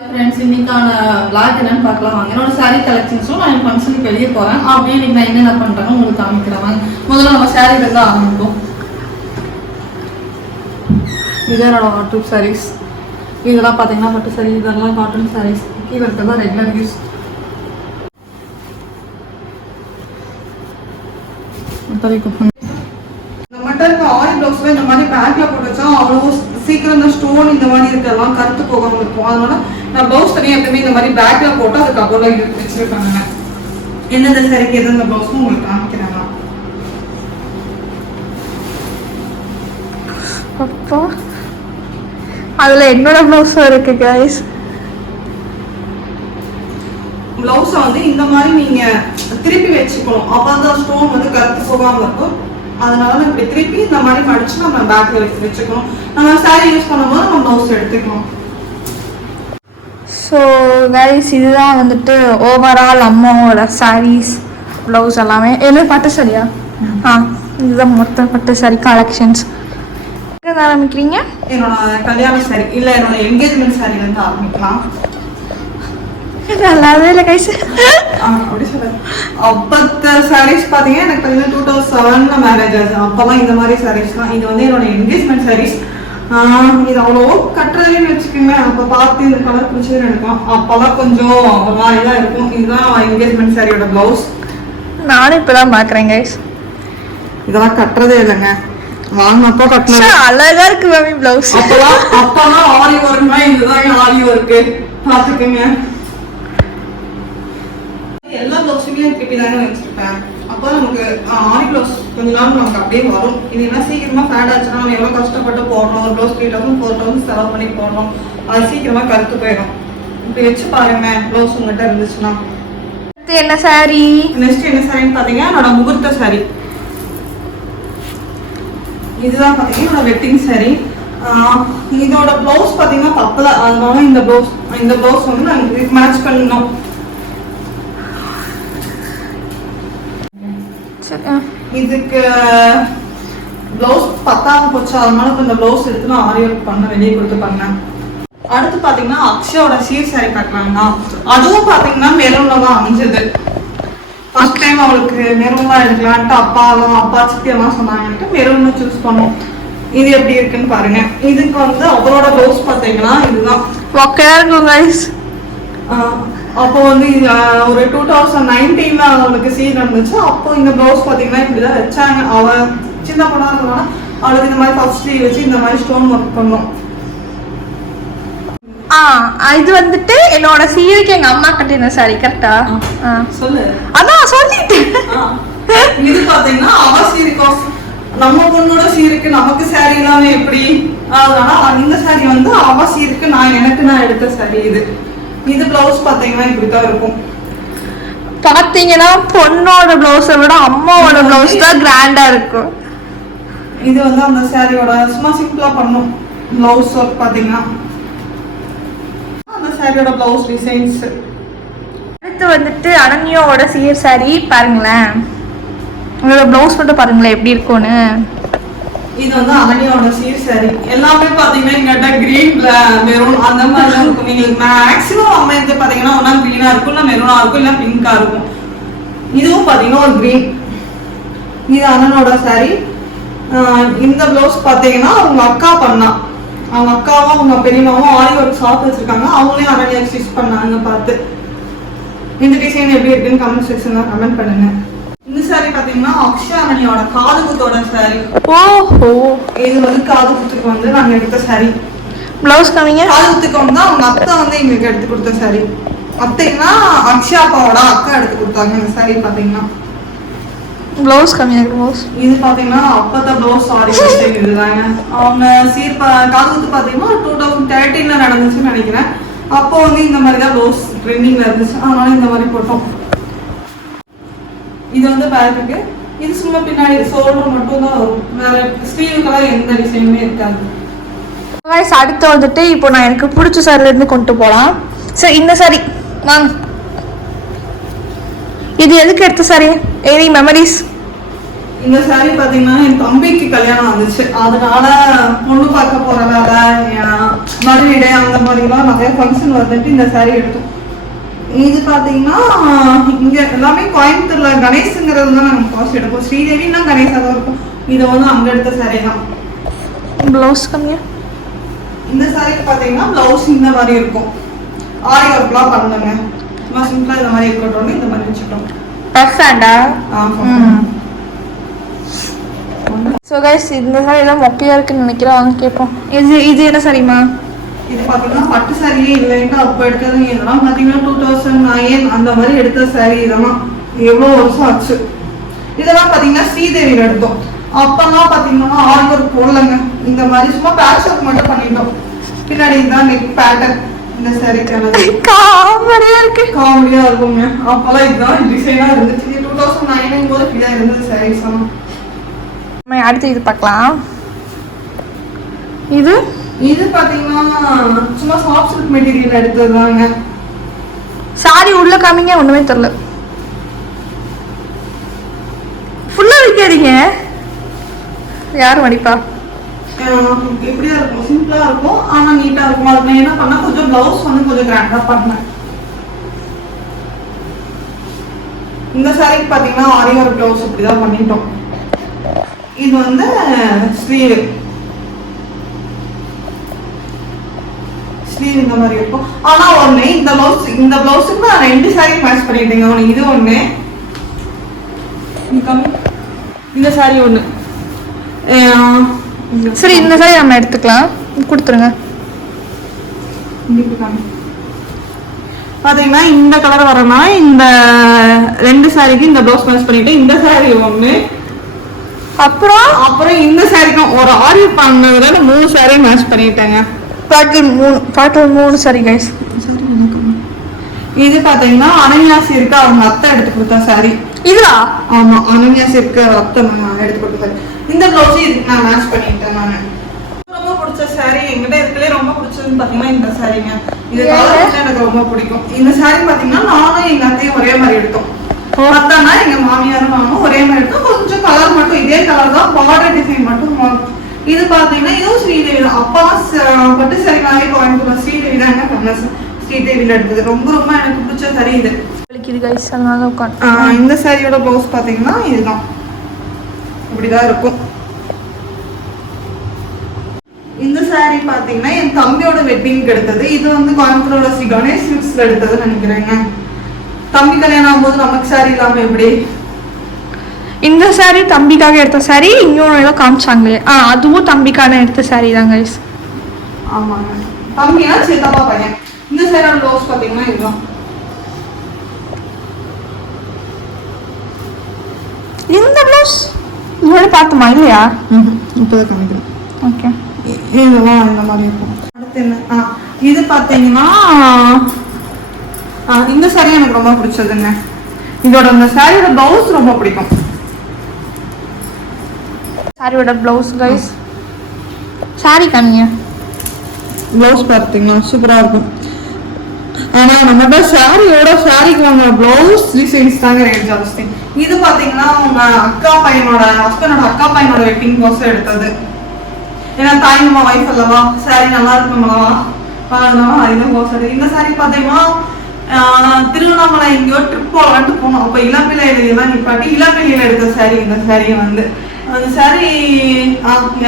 Friends இன்னைக்கான black என்னன்னு பார்க்கலாம் வாங்க. என்னோட சாரீ கலெக்ஷன்ஸும் நான் என் ஃபங்க்ஷனுக்கு வெளியே போகிறேன். அப்படியே இன்னைக்கு நான் என்னென்ன பண்ணுறேன்னு உங்களுக்கு காமிக்கிறேன். முதல்ல நம்ம சாரீலேருந்து ஆரம்பிப்போம். இது என்னோட வாட்ரூப் சாரீஸ். இதெல்லாம் பார்த்தீங்கன்னா பட்டு சாரீ, இதெல்லாம் காட்டன் சாரீஸ். கீழே இருக்கிறதா ரெகுலர் யூஸ். நம்மகிட்ட இருக்க ஆரி பிளவுஸ்ல இந்த மாதிரி பேக்ல போட்டு வச்சா அவ்வளோ சீக்கிரம் இந்த ஸ்டோன் இந்த மாதிரி இருக்கலாம் கருத்து போகாமல் இருக்கும். அதனால நான் பிளவுஸ் தனியாக எப்பவுமே இந்த மாதிரி பேக்ல போட்டு அதுக்கு அவ்வளோ வச்சிருக்காங்க. எந்தெந்த சரிக்கு எது இந்த பிளவுஸும் உங்களுக்கு காமிக்கிறாங்க. அப்பா அதில் என்னோட பிளவுஸும் இருக்கு கைஸ். பிளவுஸை வந்து இந்த மாதிரி நீங்க திருப்பி வச்சுக்கணும். அப்போ அந்த ஸ்டோன் வந்து கருத்து போகாமல் இருக்கும். அதனால நம்ம இப்படி திருப்பி இந்த மாதிரி மடிச்சு நம்ம பேக்ல வச்சுக்கணும். நம்ம சாரி யூஸ் பண்ணும்போது நம்ம பிளவுஸ் எடுத்துக்கணும். ஸோ கைஸ் இதுதான் வந்துட்டு ஓவரால் அம்மாவோட சாரீஸ் ப்ளவுஸ் எல்லாமே. என்ன பட்டு சாரியா? இதுதான் மொத்தம் பட்டு சாரி கலெக்ஷன்ஸ். எங்கே ஆரம்பிக்கிறீங்க? என்னோட கல்யாண சாரி இல்லை என்னோட என்கேஜ்மெண்ட் சாரிலேருந்து ஆரம்பிக்கலாம். நல்லாவே இல்லை கைஸ். அப்படி சொல்லுங்க. அப்பத்த சாரீஸ் பார்த்தீங்கன்னா எனக்கு பார்த்தீங்கன்னா 2007 மேரேஜ் ஆச்சு. அப்போல்லாம் இந்த மாதிரி சாரீஸ் தான். இது வந்து என்னோட என்கேஜ்மெண்ட் சாரீஸ். இது அவ்வளோ கட்டுறதுன்னு வச்சுக்கோங்க. அப்போ பார்த்து இந்த கலர் பிடிச்சதுன்னு எடுக்கும். அப்போல்லாம் கொஞ்சம் ஒரு மாதிரி தான் இருக்கும். இதுதான் என்கேஜ்மெண்ட் சாரியோட ப்ளவுஸ். நானும் இப்போ தான் பார்க்குறேன் கைஸ். இதெல்லாம் கட்டுறதே இல்லைங்க. வாங்கினப்போ கட்டின அழகா இருக்கு மேமி ப்ளவுஸ். அப்போல்லாம் ஆரி ஒர்க்குனா இதுதான் ஆரி ஒர்க்கு பார்த்துக்கோங்க. எல்லா பிளவுஸுமே திருப்பி தானே வச்சிருப்பேன். அப்போ நமக்கு ஆரி பிளவுஸ் கொஞ்ச நாள் நமக்கு அப்படியே வரும். இதுனா சீக்கிரமா ஃபேட் ஆச்சுன்னா நம்ம எவ்வளோ கஷ்டப்பட்டு போடுறோம். ஒரு பிளவுஸ் 3000 4000 செலவு பண்ணி போடுறோம். அது சீக்கிரமா கருத்து போயிடும். இப்படி வச்சு பாருங்க பிளவுஸ் உங்கள்கிட்ட இருந்துச்சுன்னா. என்ன சாரி? நெக்ஸ்ட் என்ன சாரின்னு பார்த்தீங்கன்னா என்னோட முகூர்த்த சாரி. இதுதான் பார்த்தீங்கன்னா என்னோட வெட்டிங் சாரி. இதோட பிளவுஸ் பார்த்தீங்கன்னா பத்தல. அதனால இந்த பிளவுஸ் வந்து நான் மேட்ச் பண்ணணும். இதுக்கு பிளவுஸ் பத்தாம போச்சு. அதனால கொஞ்சம் பிளவுஸ் எடுத்து நான் ஆரி ஒர்க் பண்ண வெளியே கொடுத்து பண்ணேன். அடுத்து பார்த்தீங்கன்னா அக்ஷயோட சீர் சாரி பார்க்கலாம்னா அதுவும் பார்த்தீங்கன்னா மெரூன்ல தான் அமைஞ்சது. ஃபர்ஸ்ட் டைம் அவளுக்கு மெரூன்லாம் எடுக்கலான்ட்டு அப்பா சித்தி எல்லாம் சொன்னாங்கன்ட்டு மெரூன்னு சூஸ் பண்ணோம். இது எப்படி இருக்குன்னு பாருங்க. இதுக்கு வந்து அவரோட பிளவுஸ் பார்த்தீங்கன்னா இதுதான் அப்போ வந்து ஒரு 2019 அவளுக்கு சீர் நடந்துச்சு. அப்போ இந்த பிளவுஸ் பார்த்தீங்கன்னா இப்படிதான் வச்சாங்க. அவ சின்ன பொண்ணா இருந்தா அவளுக்கு இந்த மாதிரி ஃபர்ஸ்ட் ஸ்லீவ் வச்சு இந்த மாதிரி ஸ்டோன் ஒர்க் பண்ணோம். இது வந்துட்டு என்னோட சீருக்கு எங்க அம்மா கட்டின சாரி. கரெக்டா? சொல்லு. அதான் சொல்லிட்டேன். இது பாத்தீங்கன்னா அவ சீருக்கு நம்ம பொண்ணோட சீருக்கு நமக்கு சாரி எல்லாமே எப்படி. அதனால இந்த சாரி வந்து அவ சீருக்கு நான் எடுத்த சாரி. இது பிளவுஸ் பாத்தீங்கன்னா இப்படித்தான் இருக்கும். பாத்தீங்கன்னா பொண்ணோட பிளவுஸை விட அம்மாவோட பிளவுஸ் தான் கிராண்டா இருக்கும். இது வந்து அந்த சாரியோட சும்மா சிம்பிளா பண்ணும் பிளவுஸ் ஒர்க் பாத்தீங்கன்னா அந்த சாரியோட பிளவுஸ் டிசைன்ஸ். அடுத்து வந்துட்டு அனன்யாவோட சீர் சாரி பாருங்களேன். உங்களோட பிளவுஸ் மட்டும் பாருங்களேன் எப்படி இருக்கும்னு. இது வந்து அனன்யாவோட சீர் சாரி. எல்லாமே பாத்தீங்கன்னா எங்கிட்ட கிரீன் மெரூன் அந்த மாதிரி தான் இருக்கும். நீங்களுக்கு மேக்ஸிமம் அமைந்து பாத்தீங்கன்னா ஒன்னா கிரீனா இருக்கும், இல்லை மெரூனா இருக்கும், இல்லை பிங்கா இருக்கும். இதுவும் பாத்தீங்கன்னா ஒரு கிரீன். இது அண்ணனோட சாரி. இந்த பிளவுஸ் பாத்தீங்கன்னா அவங்க அக்கா பண்ணா. அவங்க அக்காவும் அவங்க பெரியமாவும் ஆரி ஒர்க் ஷாப் வச்சிருக்காங்க. அவங்களே அனன்யா ஸ்டிச் பண்ணாங்க பார்த்து. இந்த டிசைன் எப்படி இருக்குன்னு கமெண்ட் செக்ஷன்ல கமெண்ட் பண்ணுங்க. இந்த சாரி பாத்தீங்கன்னா அக்ஷயா அனன்யாவோட காது குத்தோட சாரி. ஓஹோ, இது வந்து காது குத்துக்கு வந்து நாங்க எடுத்த சாரி. பிளவுஸ் கம்மிங்க. காது குத்துக்கு வந்து அவங்க அத்தை வந்து எங்களுக்கு எடுத்து கொடுத்த சாரி. அத்தைன்னா அக்ஷயா அப்பாவோட அக்கா எடுத்து கொடுத்தாங்க இந்த சாரி பாத்தீங்கன்னா. பிளவுஸ் கம்மியா இருக்கு பிளவுஸ். இது பாத்தீங்கன்னா அப்பத்த பிளவுஸ் சாரி டிசைன் இதுதாங்க. அவங்க சீர் காது குத்து பாத்தீங்கன்னா 2013 நடந்துச்சுன்னு நினைக்கிறேன். அப்போ வந்து இந்த மாதிரி தான் பிளவுஸ் ட்ரெண்டிங்ல இருந்துச்சு. அதனால இந்த மாதிரி போட்டோம். இது வந்து பேக்குக்கு. இது சும்மா பின்னாடி ஷோல்டர் மட்டும் தான் வரும். வேற ஸ்லீவுக்கெல்லாம் எந்த டிசைனுமே இருக்காது. அடுத்து வந்துட்டு இப்போ நான் எனக்கு பிடிச்ச சாரில இருந்து கொண்டு போகலாம். சரி, இந்த சாரி வாங்க. இது எதுக்கு எடுத்த சாரி? Any memories? இந்த saree பாத்தீங்கன்னா என் தம்பிக்கு கல்யாணம் வந்துச்சு, அதனால பொண்ணு பார்க்க போற வேலை மறுவீடு அந்த மாதிரிலாம் நிறைய ஃபங்க்ஷன் வந்துட்டு இந்த saree எடுத்தோம். இது பாத்தீங்கன்னா இங்க எல்லாமே கோயம்புத்தூர்ல கணேஷ்ங்கிறது தான் நாங்கள் காசு எடுப்போம். ஸ்ரீதேவின்னா கணேஷா தான் இருக்கும். இது வந்து அங்க எடுத்த saree தான். ப்ளவுஸ் கம்மியா? இந்த சாரிக்கு பாத்தீங்கன்னா பிளவுஸ் இந்த மாதிரி இருக்கும். ஆரி ஒர்க்லாம் பண்ணுங்க. சும்மா சிம்பிளா இந்த மாதிரி இருக்கட்டும், இந்த மாதிரி வச்சுட்டோம். பர்ஃபெக்ட்டா? ஸோ கைஸ் இந்த சாரி ஏதோ மொக்கையா இருக்குன்னு நினைக்கிறேன், வாங்க கேட்போம். இது என்ன சாரிமா? இது பாத்தீங்கன்னா பட்டு சாரியே இல்லைன்ட்டு அப்போ எடுத்தது. இதெல்லாம் பாத்தீங்கன்னா 2009 அந்த மாதிரி எடுத்த சாரி. இதெல்லாம் எவ்வளோ வருஷம் ஆச்சு. இதெல்லாம் பாத்தீங்கன்னா ஸ்ரீதேவியில எடுத்தோம். அப்பெல்லாம் பாத்தீங்கன்னா ஆரி ஒர்க் போடலங்க, இந்த மாதிரி சும்மா பேட்ச் ஒர்க் மட்டும் பண்ணிட்டோம். பின்னாடி தான் நெக் பேட்டர்ன் இந்த சாரிக்கானது. காமெடியா இருக்கு, காமெடியா இருக்குங்க. அப்பெல்லாம் இதுதான் டிசைனா இருந்துச்சு. 2009 போது இப்படிதான் இருந்தது சாரீஸ் எல்லாம். அடுத்து இது பார்க்கலாம். இது பாத்தீங்கன்னா சும்மா சாஃப்ட் சில்க் மெட்டீரியல் எடுத்ததுதாங்க. சாரி உள்ள காமிங்க, ஒண்ணுமே தெரியல. ஃபுல்லா வைக்காதீங்க, யாரும் மடிப்பா. எப்படியா இருக்கும், சிம்பிளா இருக்கும், ஆனா நீட்டா இருக்கும். அதுக்கு நான் என்ன பண்ணா கொஞ்சம் பிளவுஸ் வந்து கொஞ்சம் கிராண்டா பண்ணேன். இந்த சாரிக்கு பாத்தீங்கன்னா ஆரி ஒர்க் பிளவுஸ் இப்படிதான் பண்ணிட்டோம். இது வந்து ஸ்லீவ் இந்த மாதிரி இருக்கும். ஆனா ஒண்ணு இந்த பிளவுஸுக்கு நான் 2 சாரி மேட்ச் பண்ணிட்டேங்க. ஒண்ணு இது ஒண்ணு, இந்த சாரி ஒண்ணு. சரி இந்த சாரி நம்ம எடுத்துக்கலாம், கொடுத்துருங்க. பாத்தீங்கன்னா இந்த கலர் வரனா இந்த 2 சாரிக்கு இந்த பிளவுஸ் மேட்ச் பண்ணிட்டு இந்த சாரி ஒண்ணு, அப்புறம் இந்த சாரிக்கும் ஒரு ஆரி பண்ணதுல 3 சாரி மேட்ச் பண்ணிட்டேங்க. பாட்டில் 3 சாரி கைஸ். இது பாத்தீங்கன்னா அனன்யாசி இருக்கு, அவங்க அத்தை எடுத்து கொடுத்த சாரி. இதுவா? ஆமா, அனன்யாசி இருக்கு அத்தை எடுத்து கொடுத்த சாரி. இந்த பிளவுஸ் இதுக்கு நான் மேட்ச் பண்ணிட்டேன். நானு ரொம்ப பிடிச்ச சாரி என்கிட்ட இருக்கலே ரொம்ப பிடிச்சதுன்னு பாத்தீங்கன்னா இந்த சாரிங்க. இது கலர் எனக்கு ரொம்ப பிடிக்கும். இந்த சாரி பாத்தீங்கன்னா நானும் எங்க அத்தையும் ஒரே மாதிரி எடுத்தோம். பார்த்தா எங்க மாமியாரும் நானும் ஒரே மாதிரி எடுத்தோம். கொஞ்சம் கலர் மட்டும் இதே கலர் தான், பார்டர் டிசைன் மட்டும். இது பாத்தீங்கன்னா இதுவும் ஸ்ரீதேவி தான். அப்பா பட்டு சாரினாலே கோயம்புத்தூர் ஸ்ரீதேவி தாங்க ஃபேமஸ். ஸ்ரீதேவியில எடுத்தது ரொம்ப ரொம்ப எனக்கு பிடிச்ச சாரி இது. இந்த சாரியோட பிளவுஸ் பாத்தீங்கன்னா இதுதான், இப்படிதான் இருக்கும். இந்த சாரி பாத்தீங்கன்னா என் தம்பியோட வெட்டிங்க்கு எடுத்தது. இது வந்து கோயம்புத்தூரோட ஸ்ரீ கணேஷ் சில்க்ஸ்ல எடுத்ததுன்னு நினைக்கிறேங்க. தம்பி கல்யாணம் ஆகும்போது நமக்கு சாரி இல்லாம எப்படி? இந்த சாரி தம்பிக்காக எடுத்த சாரி, இன்னொன்று ஏதோ காமிச்சாங்களே, அதுவும் தம்பிக்கான எடுத்த சாரி தான் கைஸ். ஆமாங்க, தம்பியா சித்தப்பா பையன். இந்த சாரியோட பிளவுஸ் பாத்தீங்கன்னா இதுதான். இந்த பிளவுஸ் இதோட பார்த்தோமா இல்லையா? இப்பதான் காமிக்கிறேன். ஓகே, இதெல்லாம் இந்த மாதிரி இருக்கும். அடுத்து என்ன, இது பாத்தீங்கன்னா இந்த சாரி எனக்கு ரொம்ப பிடிச்சதுங்க. இதோட இந்த சாரியோட பிளவுஸ் ரொம்ப பிடிக்கும். சாரியோட பிளவுஸ் கைஸ், சாரி காமிங்க. பிளவுஸ் பார்த்தீங்கன்னா சூப்பரா இருக்கும். ஆனா நம்ம சாரிக்கு வாங்க பிளவுஸ் டிசைன்ஸ் தாங்க ரேட் ஜாஸ்தி. இது பாத்தீங்கன்னா உங்க அக்கா பையனோட ஹஸ்பண்டோட அக்கா பையனோட வெட்டிங் கோசம் எடுத்தது. ஏன்னா தாய் மாமா வைஃப் அல்லவா, சாரி நல்லா இருக்குமா அதனால அதுதான் கோசம். இந்த சாரி பாத்தீங்கன்னா திருவண்ணாமலை எங்கேயோ ட்ரிப் போகலான்ட்டு போனோம். அப்போ இளம்பிள்ளையிலாம் நிப்பாட்டி இளம்பிள்ளையில எடுத்த சாரி இந்த சாரியை வந்து அந்த சாரி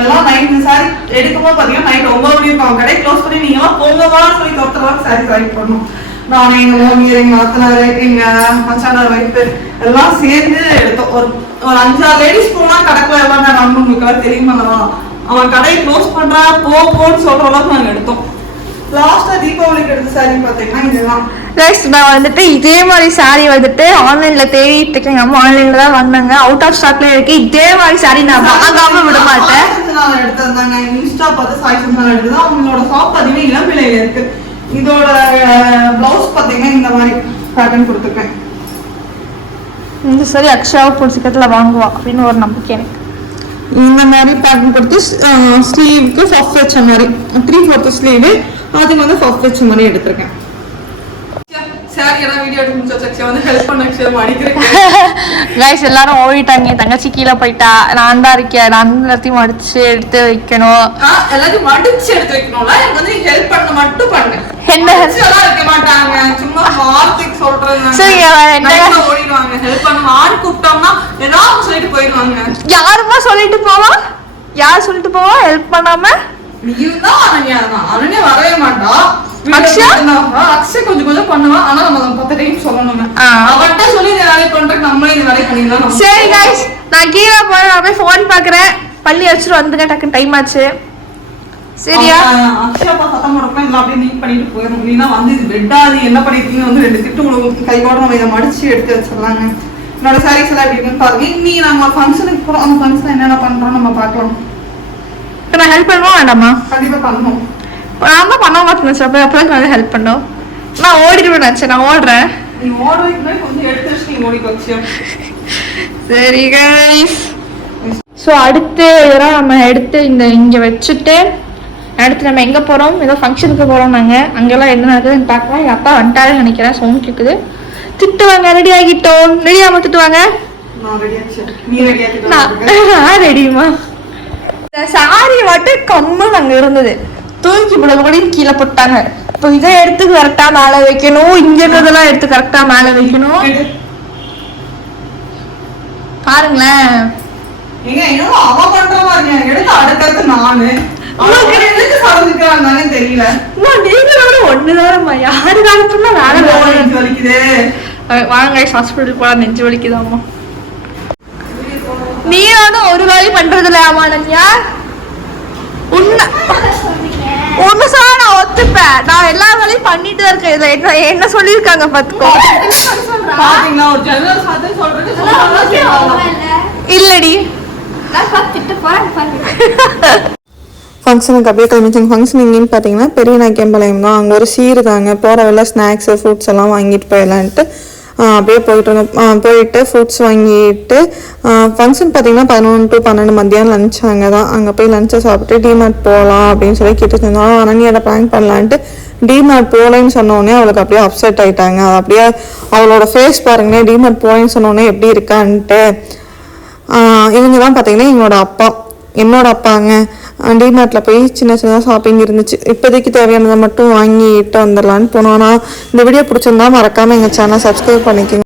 எல்லாம் நைட் இந்த சாரி எடுக்கும்போது பார்த்தீங்கன்னா நைட் 9 மணி இருக்கும். கடை க்ளோஸ் பண்ணி நீங்களாம் போங்கவான்னு சொல்லி தொத்தலாம் சாரி செலக்ட் பண்ணோம். நான் எங்க மாமியார், எங்க அத்தனார், எங்க மச்சானார் வைப்பு எல்லாம் சேர்ந்து எடுத்தோம். ஒரு 5-6 லேடிஸ் போனா கடைக்குள்ள எல்லாம் நான் உங்களுக்கு தெரியுமா, அவன் கடையை க்ளோஸ் பண்றா போன்னு சொல்ற அளவுக்கு நாங்கள் எடுத்தோம். லாஸ்டா தீபாவளிக்கு எடுத்த சாரி பாத்தீங்கன்னா இதுதான். நான் வந்துட்டு இதே மாதிரி சாரி வந்துட்டு ஆன்லைன்ல தேடிட்டு இருக்கேன். அம்மா ஆன்லைன்ல தான் வந்தாங்க, அவுட் ஆஃப் ஸ்டாக்ல இருக்கு. இதே மாதிரி சாரி நான் வாங்காம விட மாட்டேன். எடுத்திருந்தாங்க இன்ஸ்டா பார்த்து சாய் சந்தால எடுத்தது. அவங்களோட ஷாப் பாத்தீங்கன்னா இளம்பிள்ளையில இருக்கு. இதோட பிளவுஸ் பாத்தீங்கன்னா இந்த மாதிரி பேட்டர்ன் கொடுத்துருக்கேன். இந்த சாரி அக்ஷயாவை பிடிச்சிக்கத்துல வாங்குவா அப்படின்னு ஒரு நம்பிக்கை எனக்கு. இந்த மாதிரி பேட்டர்ன் கொடுத்து ஸ்லீவுக்கு ஃபர்ஸ்ட் வச்ச மாதிரி 3/4 ஸ்லீவ், அதுக்கு வந்து ஃபர்ஸ்ட் வச்ச மாதிரி எடுத்திருக்கேன். சாரி எல்லாம் வீடியோ எடுத்து முடிச்சா வந்து ஹெல்ப் பண்ண அக்ஷயா மடிக்கிறேன். கைஸ் எல்லாரும் ஓடிட்டாங்க. தங்கச்சி கீழே போயிட்டா. நான் தான் இருக்கேன். நான் எல்லாத்தையும் மடிச்சு எடுத்து வைக்கணும். எல்லாத்தையும் மடிச்சு எடுத்து வைக்கணும்ல. எனக்கு வந்து ஹெல்ப் பண்ண மட்டும் பண்ணு. என்ன எல்லாம் இருக்க மாட்டாங்க. சும்மா வார்த்தைக்கு சொல்றது. சரி என்ன ஓடிடுவாங்க. ஹெல்ப் பண்ண ஆள் கூப்பிட்டோம்னா ஏதாவது சொல்லிட்டு போயிடுவாங்க. யாருமா சொல்லிட்டு போவா? யார் சொல்லிட்டு போவா ஹெல்ப் பண்ணாம? நீதான் அனன்யா வரவே மாட்டா. அக்ஷயா கொஞ்சம் கொஞ்சம் பண்ணுவா. ஆனா நம்ம 10 டைம் சொல்லணும். அவட்ட சொல்லி இந்த வேலையை பண்றதுக்கு நம்மளே இந்த வேலையை பண்ணிடலாம். சரி கைஸ், நான் கீழே போய் அப்படியே ஃபோன் பாக்குறேன். பள்ளி வச்சுட்டு வந்துங்க. டக்குன்னு டைம் ஆச்சு. சரியா? அக்ஷயா சத்தம் போடுறப்ப எல்லாம் அப்படியே நீட் பண்ணிட்டு போயிடும். நீ தான் வந்து இது பெட்டாது என்ன பண்ணிருக்கீங்க வந்து 2 திட்டு உழுவும். கையோட நம்ம இதை மடிச்சு எடுத்து வச்சிடலாங்க. என்னோட சாரீஸ் எல்லாம் எப்படி இருக்குன்னு பாருங்க. நீ நம்ம ஃபங்க்ஷனுக்கு போறோம். அந்த ஃபங்க்ஷன் என்னென்ன பண்றோம் நம்ம பார்க்கலாம். நான் ஹெல்ப் பண்ணுவோம் வேண்டாமா? கண்டிப்பா பண்ணணும். நான் தான் பண்ண மாட்டேன். அப்பதான் வந்து ஹெல்ப் பண்ணோம். நான் ஓடிடுவேன் நினைச்சேன். நான் ஓடுறேன். நீ ஓடுறதுக்கு கொஞ்சம் எடுத்து வச்சு நீ ஓடி வச்சு. சரி கைஸ், ஸோ அடுத்து இதெல்லாம் நம்ம எடுத்து இங்கே வச்சுட்டு அடுத்து நம்ம எங்கே போகிறோம்? ஏதோ ஃபங்க்ஷனுக்கு போகிறோம். நாங்கள் அங்கெல்லாம் என்ன நடக்குதுன்னு பார்க்கலாம். எங்கள் அப்பா வந்துட்டாருன்னு நினைக்கிறேன். சவுண்ட் கேட்குது. திட்டுவாங்க. ரெடி ஆகிட்டோம். ரெடியாம திட்டுவாங்க. நான் ரெடியுமா? சாரி மட்டும் கம்மல் அங்கே இருந்தது. தூக்கி கூட கீழே போட்டாங்க. இப்போ இதை எடுத்து கரெக்டா மேலே வைக்கணும். இங்க இருந்ததெல்லாம் எடுத்து கரெக்டா மேலே வைக்கணும். பாருங்களேன். அவ பண்ற மாதிரி எடுத்து அடுத்தது நானு தெரியல. நீங்களோட ஒண்ணுதானம்மா. யாரு காலத்துல வேலை வலிக்குது. வாங்க ஹாஸ்பிட்டல் போல. நெஞ்சு வலிக்குதாம்மா. நீ ஒரு வேலையும் பண்றது இல்ல. ஆமா நன்யா ஒண்ணு சொல்ல நான் ஒத்துப்பேன். நான் எல்லா வேலையும் பண்ணிட்டு தான் இருக்கேன். இதுல என்ன சொல்லிருக்காங்க பாத்துக்கோ. இல்லடி ஃபங்க்ஷனுக்கு அப்படியே கிளம்பிச்சாங்க. ஃபங்க்ஷன் எங்கேன்னு பார்த்தீங்கன்னா பெரிய நாயக்கம்பாளையம் தான். அங்கே ஒரு சீர் தாங்க. போகிற வேலை ஸ்நாக்ஸு ஃப்ரூட்ஸ் எல்லாம் வாங்கிட்டு போயிடலான்ட்டு அப்படியே போயிட்டு இருந்தோம். போயிட்டு ஃப்ரூட்ஸ் வாங்கிட்டு ஃபங்க்ஷன் பார்த்தீங்கன்னா 11 to 12 மத்தியானம் லஞ்ச் அங்கே தான். அங்கே போய் லஞ்சை சாப்பிட்டு டிமார்ட் போகலாம் அப்படின்னு சொல்லி கேட்டு இருந்தோம். அனன்யாவை ப்ராங்க் பண்ணலான்ட்டு டிமார்ட் போகலன்னு சொன்னோடனே அவளுக்கு அப்படியே அப்செட் ஆகிட்டாங்க. அது அப்படியே அவளோட ஃபேஸ் பாருங்களேன். டிமார்ட் போகலன்னு சொன்னோடனே எப்படி இருக்கான்ட்டு. இவங்க தான் பார்த்தீங்கன்னா எங்களோட அப்பா, என்னோட அப்பாங்க. டிமார்ட்டில் போய் சின்ன சின்ன ஷாப்பிங் இருந்துச்சு. இப்போதைக்கு தேவையானதை மட்டும் வாங்கிட்டு வந்துடலான்னு போனோம். ஆனால் இந்த வீடியோ பிடிச்சிருந்தா மறக்காமல் எங்கள் சேனல் சப்ஸ்கிரைப் பண்ணிக்கோங்க.